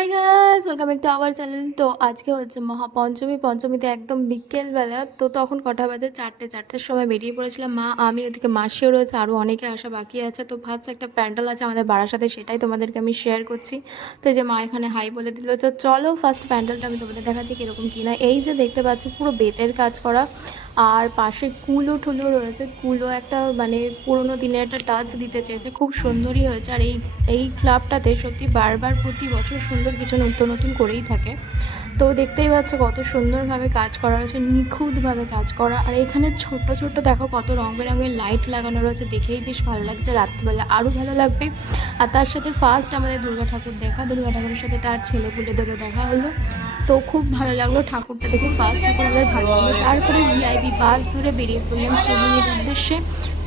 Hi guys welcome back to our channel তো আজকে হচ্ছে মহাপঞ্চমী, পঞ্চমীতে একদম বিকেলবেলা, তো তখন কটা বাজে? চারটে, চারটের সময় বেরিয়ে পড়েছিলাম। মা, আমি, ওদিকে মাসিও রয়েছে আরও অনেকে আসা বাকি আছে। তো ভাবছি একটা প্যান্ডেল আছে আমাদের বাড়ার সাথে, সেটাই তোমাদেরকে আমি শেয়ার করছি। তো যে মা এখানে হাই বলে দিল, তো চলো ফার্স্ট প্যান্ডেলটা আমি তোমাদের দেখাচ্ছি কীরকম কী না? এই যে দেখতে পাচ্ছ, পুরো বেতের কাজ করা। আর পাশে কুলো টুলো রয়েছে। কুলো একটা মানে পুরোনো দিনের একটা টাচ দিতে চেয়েছে। খুব সুন্দরই হয়েছে। আর এই এই ক্লাবটাতে সত্যি বারবার প্রতি বছর সুন্দর কিছু নতুন নতুন করেই থাকে। তো দেখতেই পাচ্ছ কত সুন্দরভাবে কাজ করা হয়েছে, নিখুঁতভাবে কাজ করা। আর এখানে ছোট ছোট দেখো কত রং বেরঙের লাইট লাগানো রয়েছে, দেখেই বেশ ভালো লাগছে রাত্রিবেলা, আরও ভালো লাগবে। আর তার সাথে ফার্স্ট আমাদের দুর্গা ঠাকুর দেখা, দুর্গা ঠাকুরের সাথে তার ছেলে পুলেদেরও দেখা হলো। তো খুব ভালো লাগল ঠাকুরটা দেখে ফার্স্ট ঠাকুর আমাদের ভালো লাগল। তারপরে ভিআইপি বাস ধরে বেরিয়ে পড়লাম শ্রীভূমির উদ্দেশ্যে।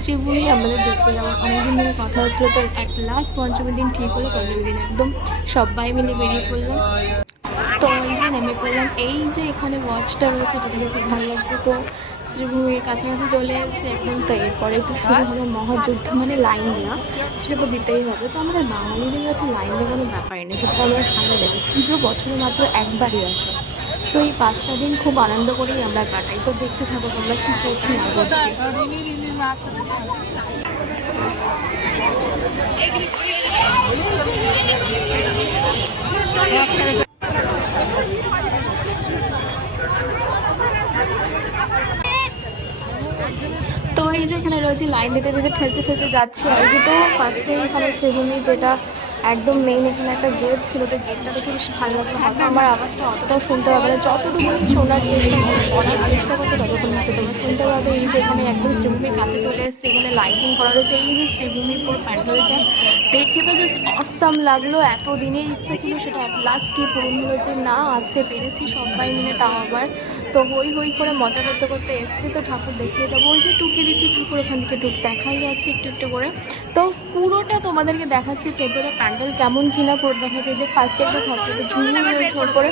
শ্রীভূমি আমাদের দেখতে যাওয়ার অনেকদিন ধরে কথা হচ্ছিল, তো এক লাস্ট পঞ্চমী দিন ঠিক হলো পঞ্চমী দিন একদম সবাই মিলে বেরিয়ে পড়লাম। তো এই যে নেমে পড়লাম। এই যে এখানে ওয়াচটা রয়েছে এটা দেখে খুব ভালো লাগছে। তো শ্রীভূমির কাছাকাছি চলে এসছে এখন। তো এরপরে তো শুরু হলো মহাযুদ্ধ মানে লাইন দেওয়া। সেটা তো দিতেই হবে। তো আমাদের বাঙালিদের কাছে লাইন দেওয়া কোনো ব্যাপারই নেই। সেটা আমরা ভালো লাগে পুজো বছরে মাত্র একবারই আসে। তো এই পাঁচটা দিন খুব আনন্দ করেই আমরা কাটাই। তো দেখতে থাকো তোমরা কী করছি না করছি। এই যে এখানে রয়েছে লাইন দিতে দিতে ঠেলতে ঠেলতে যাচ্ছি। আর কি তো ফার্স্টে এখানে শ্রীভূমি যেটা একদম মেইন এখানে একটা গেট ছিল, তো গেটটা দেখে বেশ ভালো লাগল। হয়তো আমার আওয়াজটা অতটাও শুনতে পাবে না। যতটুকু শোনার চেষ্টা করার চেষ্টা করতে ততক্ষণ হয়তো তোমরা শুনতে পাবে। এই যে এখানে একদম শ্রীভূমির কাছে চলে এসেছে, এখানে লাইটিং করা রয়েছে। এই যে শ্রীভূমির পুরো প্যান্ডেলটা, দেখে তো জাস্ট অসাম লাগল। এত দিনের ইচ্ছা ছিল সেটা এক লাস্ট কি পূরণ হলো যে, না, আসতে পেরেছি সবাই মিলে তাও আবার। তো হই হই করে মজা করতে করতে এসছে, তো ঠাকুর দেখিয়ে যাব। ওই যে টুকে দিচ্ছে, ঠাকুর ওখান থেকে টুক দেখাই যাচ্ছে একটু একটু করে। তো পুরোটা তোমাদেরকে দেখাচ্ছি ভেতরে প্যান্ডেল কেমন কিনা পর দেখা যায় যে ফার্স্ট একটা একটা ঝুমুর রয়েছে, ওর পরে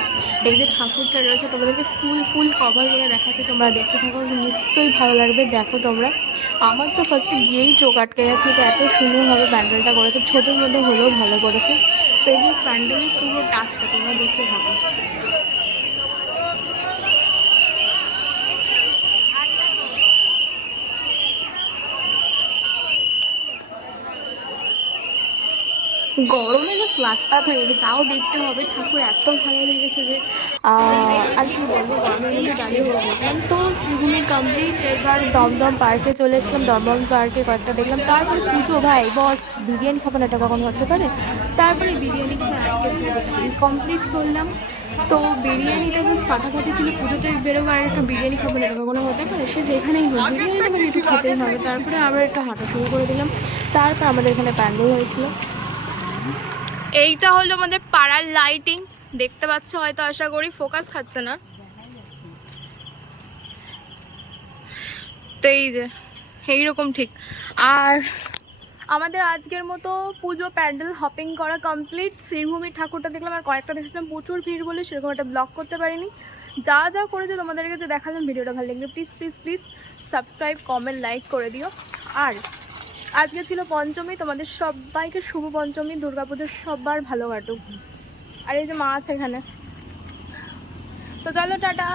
এই যে ঠাকুরটা রয়েছে, তোমাদেরকে ফুল ফুল কভার করে দেখাচ্ছে, তোমরা দেখতে থাকো, নিশ্চয়ই ভালো লাগবে, দেখো তোমরা। আমার তো ফার্স্টে গিয়েই চোখ আটকে গেছে যে এত সুন্দরভাবে প্যান্ডেলটা করেছে, ছোটোর মধ্যে হলেও ভালো করেছে। তো এই যে প্যান্ডেলের পুরো টাচটা তোমরা দেখতে থাকো। গরমে জাস্ট লাটপাত হয়ে গেছে তাও দেখতে হবে। ঠাকুর এত ভালো লেগেছে যে আর কি বলব গরমের মধ্যে দাঁড়িয়ে তো শ্রীভূমি কমপ্লিট এবার দমদম পার্কে চলে এসলাম দমদম পার্কে কয়েকটা দেখলাম। তারপরে পুজো ভাই বস বিরিয়ানি খাব না এটা কখন হতে পারে? তারপরে বিরিয়ানি খেয়ে আজকে কমপ্লিট করলাম। তো বিরিয়ানিটা জাস্ট ফাটাফাটি ছিল পুজোতে বেরোবো আর একটু বিরিয়ানি খাব না এটা কখনো হতে পারে? সে যেখানেই হোক বিরিয়ানিটা মানে একটু খেতেই হবে। তারপরে আবার একটু হাঁটা শুরু করে দিলাম। তারপর আমাদের এখানে প্যান্ডেল হয়েছিল। এইটা হলো আমাদের পাড়ার লাইটিং দেখতে পাচ্ছ হয়তো, আশা করি ফোকাস খাচ্ছে না। তো এই যে, এইরকম ঠিক। আর আমাদের আজকের মতো পুজো প্যান্ডেল হপিং করা কমপ্লিট শ্রীভূমির ঠাকুরটা দেখলাম আর কয়েকটা দেখেছিলাম। প্রচুর ভিড় বলে সেরকম একটা ব্লগ করতে পারিনি। যা যা করেছে তোমাদের কাছে দেখালাম, ভিডিওটা ভালো লাগলে please please please subscribe comment like করে দিও। আর আজকে ছিল পঞ্চমী, তোমাদের সবাইকে শুভ পঞ্চমী, দুর্গাপুজোর সবার ভালো কাটুক। আর এই যে মা আছে এখানে। তো চলো, টাটা।